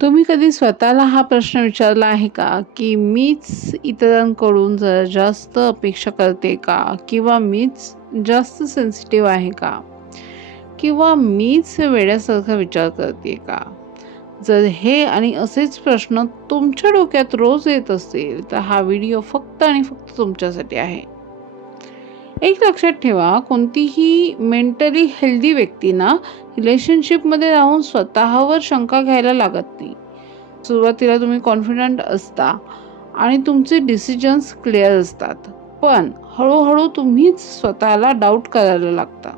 तुम्ही कधी स्वतःला हा प्रश्न विचारला आहे का, की मीच इतरांकडून जरा जास्त अपेक्षा करते का? किंवा मीच जास्त सेन्सिटिव्ह आहे का? किंवा मीच वेड्यासारखा विचार करते का? जर हे आणि असेच प्रश्न तुमच्या डोक्यात रोज येत असतील, तर हा व्हिडिओ फक्त आणि फक्त तुमच्यासाठी आहे. एक लक्षात ठेवा, कोणतीही मेंटली हेल्दी व्यक्ती ना रिलेशनशिपमध्ये राहून स्वतःवर शंका घ्यायला लागत नाही. सुरुवातीला तुम्ही कॉन्फिडंट असता आणि तुमचे डिसिजन्स क्लिअर असतात, पण हळूहळू तुम्हीच स्वतःला डाऊट करायला लागता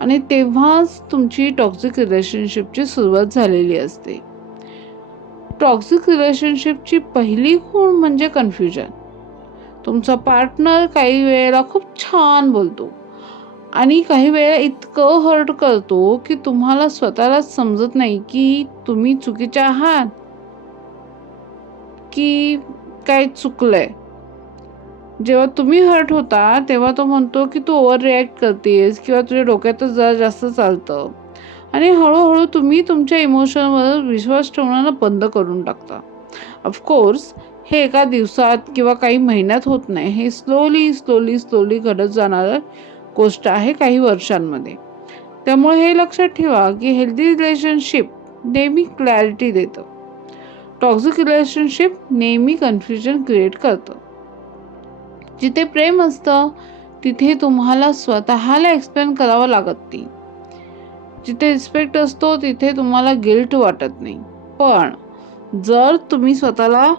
आणि तेव्हाच तुमची टॉक्सिक रिलेशनशिपची सुरुवात झालेली असते. टॉक्सिक रिलेशनशिपची पहिली खूण म्हणजे कन्फ्युजन. तुमचा पार्टनर काही वेळेला खूप छान बोलतो आणि काही वेळेला इतकं हर्ट करतो की तुम्हाला स्वतःलाच समजत नाही की तुम्ही चुकीचे आहात की काय चुकलंय. जेव्हा तुम्ही हर्ट होता तेव्हा तो म्हणतो की तू ओव्हर रिॲक्ट करतेस किंवा तुझ्या डोक्यातच जरा जास्त चालतं आणि हळूहळू तुम्ही तुमच्या इमोशनवर विश्वास ठेवणं बंद करून टाकता. ऑफकोर्स हे एका दिवसात किंवा काही महिन्यात होत नाही. हे स्लोली स्लोली स्लोली घडत जाणारं गोष्ट आहे काही वर्षांमध्ये. त्यामुळे हे लक्षात ठेवा की हेल्दी रिलेशनशिप नेहमी क्लॅरिटी देतं. टॉक्सिक रिलेशनशिप नेहमी कन्फ्युजन क्रिएट करतं. जिथे प्रेम असतं तिथे तुम्हाला स्वतःला एक्सप्लेन करावं लागत नाही. जिथे रिस्पेक्ट असतो तिथे तुम्हाला गिल्ट वाटत नाही. पण जर तुम्ही स्वतःला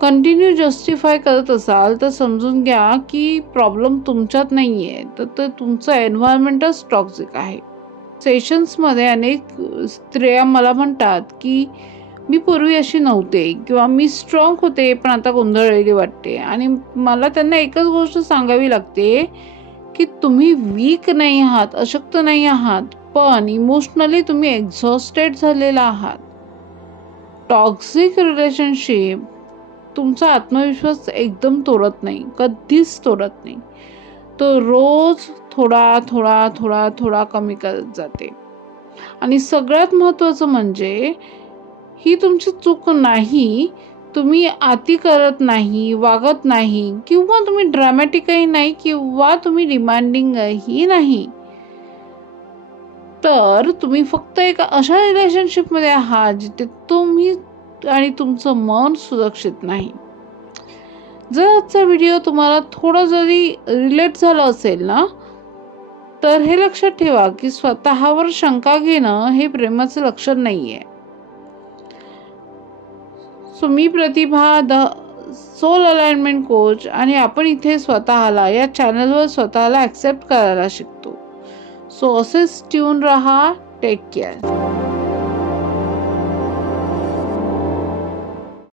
कंटिन्यू जस्टिफाय करत असाल तर समजून घ्या की प्रॉब्लेम तुमच्यात नाही आहे, तर तुमचं एन्व्हायरमेंटच टॉक्सिक आहे. सेशन्समध्ये अनेक स्त्रिया मला म्हणतात की मी पूर्वी अशी नव्हते किंवा मी स्ट्रॉंग होते पण आता गोंधळलेली वाटते, आणि मला त्यांना एकच गोष्ट सांगावी लागते की तुम्ही वीक नाही आहात, अशक्त नाही आहात, पण इमोशनली तुम्ही एक्झॉस्टेड झालेला आहात. टॉक्सिक रिलेशनशिप तुमचा आत्मविश्वास एकदम तोडत नाही, कधीच तोडत नाही. तो रोज थोडा थोडा थोडा थोडा कमी करत जाते. आणि सगळ्यात महत्त्वाचं म्हणजे ही तुमची चूक नाही. तुम्ही अति करत नाही, वागत नाही किंवा तुम्ही ड्रामॅटिकही नाही किंवा तुम्ही डिमांडिंगही नाही. तर तुम्ही फक्त एका अशा रिलेशनशिपमध्ये आहात जिथे तुम्ही आणि तुमचं मन सुरक्षित नाही. जर आजचा व्हिडिओ तुम्हाला थोडं जरी रिलेट झालं असेल ना, तर हे लक्षात ठेवा की स्वतःवर शंका घेणं हे प्रेमाचं लक्षण नाही आहे. सो मी Pratibha, the soul alignment coach, आणि आपण इथे स्वतःला या चॅनलवर स्वतःला ॲक्सेप्ट करायला शिकतो. सो असेच ट्यून राहा. Take care.